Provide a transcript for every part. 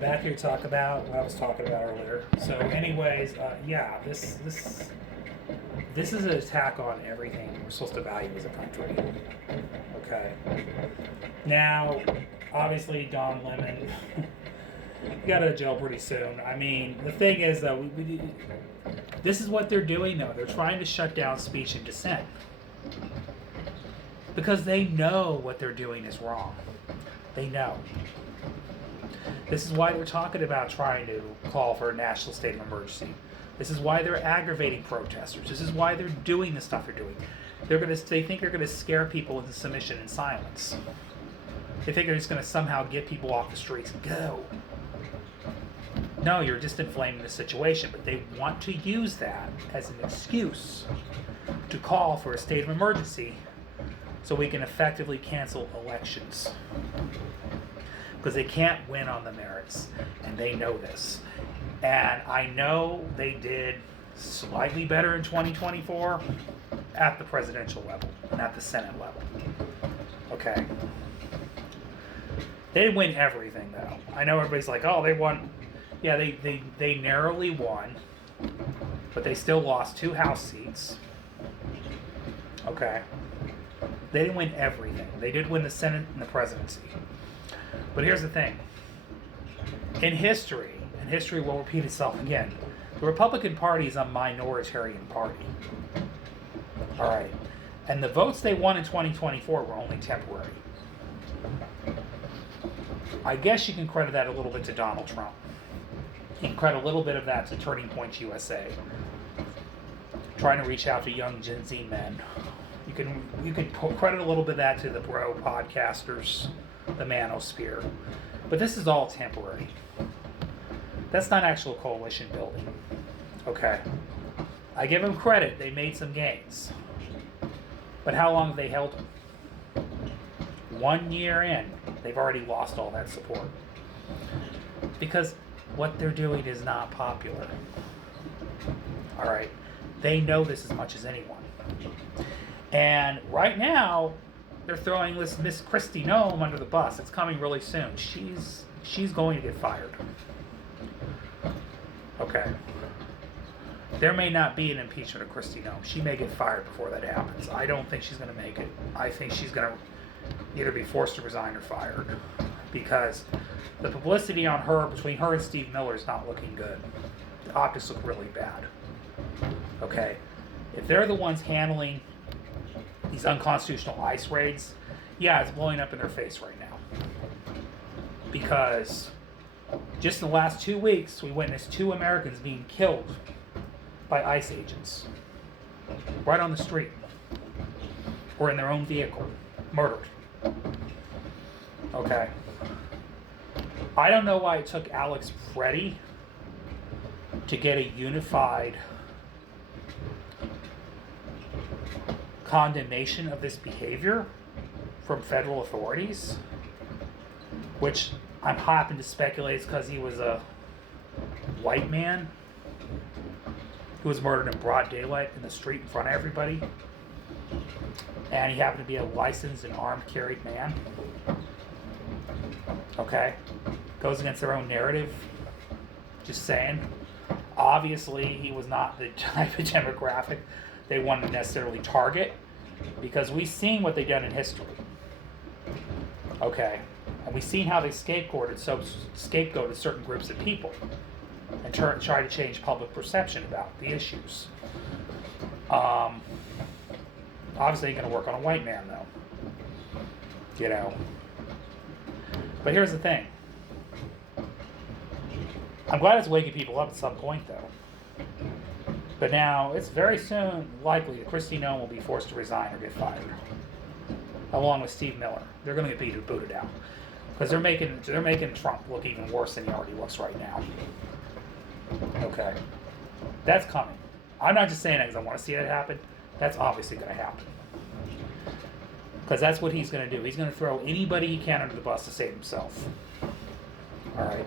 back here to talk about what I was talking about earlier. So, anyways, yeah, this is an attack on everything we're supposed to value as a country. Okay. Now, obviously, Don Lemon got out of jail pretty soon. I mean, the thing is, though, this is what they're doing, though. They're trying to shut down speech and dissent because they know what they're doing is wrong. They know. This is why they're talking about trying to call for a national state of emergency. This is why they're aggravating protesters. This is why they're doing the stuff they're doing. They think they're gonna scare people into submission and silence. They think they're just gonna somehow get people off the streets and go. No, you're just inflaming the situation, but they want to use that as an excuse to call for a state of emergency so we can effectively cancel elections. Because they can't win on the merits, and they know this. And I know they did slightly better in 2024 at the presidential level and at the Senate level. Okay. They didn't win everything, though. I know everybody's like, oh, they won. Yeah, they narrowly won, but they still lost 2 House seats. Okay. They didn't win everything. They did win the Senate and the presidency. But here's the thing. In history, and history will repeat itself again, the Republican Party is a minoritarian party. All right. And the votes they won in 2024 were only temporary. I guess you can credit that a little bit to Donald Trump. You can credit a little bit of that to Turning Point USA, trying to reach out to young Gen Z men. You could credit a little bit of that to the bro podcasters, the manosphere. But this is all temporary. That's not actual coalition building. Okay. I give them credit. They made some gains. But how long have they held them? 1 year in, they've already lost all that support. Because what they're doing is not popular. All right. They know this as much as anyone. And right now, they're throwing this Miss Kristi Noem under the bus. It's coming really soon. She's going to get fired. Okay. There may not be an impeachment of Kristi Noem. She may get fired before that happens. I don't think she's going to make it. I think she's going to either be forced to resign or fired, because the publicity on her, between her and Steve Miller, is not looking good. The optics look really bad. Okay. If they're the ones handling these unconstitutional ICE raids, yeah, it's blowing up in their face right now. Because just in the last 2 weeks, we witnessed 2 Americans being killed by ICE agents. Right on the street. Or in their own vehicle. Murdered. Okay. I don't know why it took Alex Freddie to get a unified condemnation of this behavior from federal authorities, which I'm happen to speculate is because he was a white man who was murdered in broad daylight in the street in front of everybody, and he happened to be a licensed and armed carried man. Okay, goes against their own narrative. Just saying. Obviously, he was not the type of demographic they want to necessarily target, because we've seen what they've done in history. Okay, and we've seen how they scapegoated certain groups of people and try to change public perception about the issues. Obviously, ain't going to work on a white man, though. You know. But here's the thing. I'm glad it's waking people up at some point, though. But now, it's very soon likely that Kristi Noem will be forced to resign or get fired, along with Steve Miller. They're going to get booted out because they're making Trump look even worse than he already looks right now. Okay, that's coming. I'm not just saying that because I want to see it happen. That's obviously going to happen because that's what he's going to do. He's going to throw anybody he can under the bus to save himself. All right.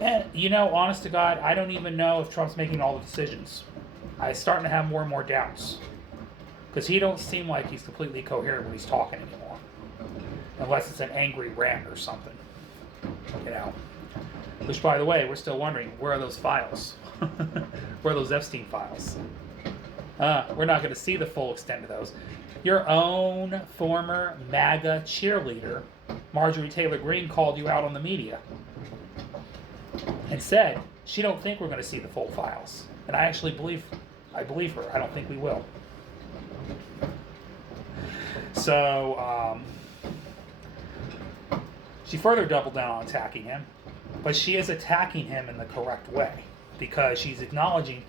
And, you know, honest to God, I don't even know if Trump's making all the decisions. I'm starting to have more and more doubts. Because he don't seem like he's completely coherent when he's talking anymore. Unless it's an angry rant or something. You know. Which, by the way, we're still wondering, where are those files? Where are those Epstein files? We're not going to see the full extent of those. Your own former MAGA cheerleader, Marjorie Taylor Greene, called you out on the media and said she don't think we're going to see the full files. And I actually believe her. I don't think we will. So she further doubled down on attacking him, but she is attacking him in the correct way because she's acknowledging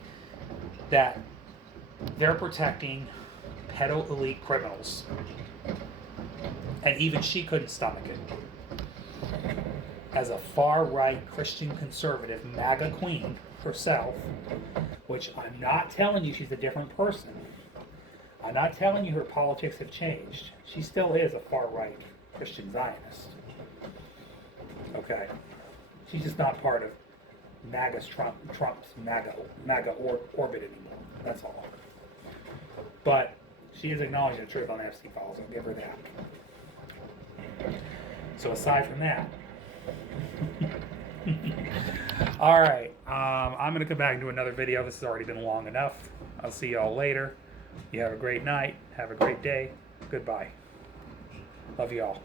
that they're protecting pedo elite criminals. And even she couldn't stomach it. As a far-right Christian conservative MAGA queen herself, which I'm not telling you she's a different person. I'm not telling you her politics have changed. She still is a far-right Christian Zionist. Okay? She's just not part of Trump's MAGA orbit anymore. That's all. But she is acknowledging the truth on the Epstein files. I'll give her that. So aside from that, all right, I'm going to come back and do another video. This has already been long enough. I'll see y'all later. You have a great night. Have a great day. Goodbye. Love y'all.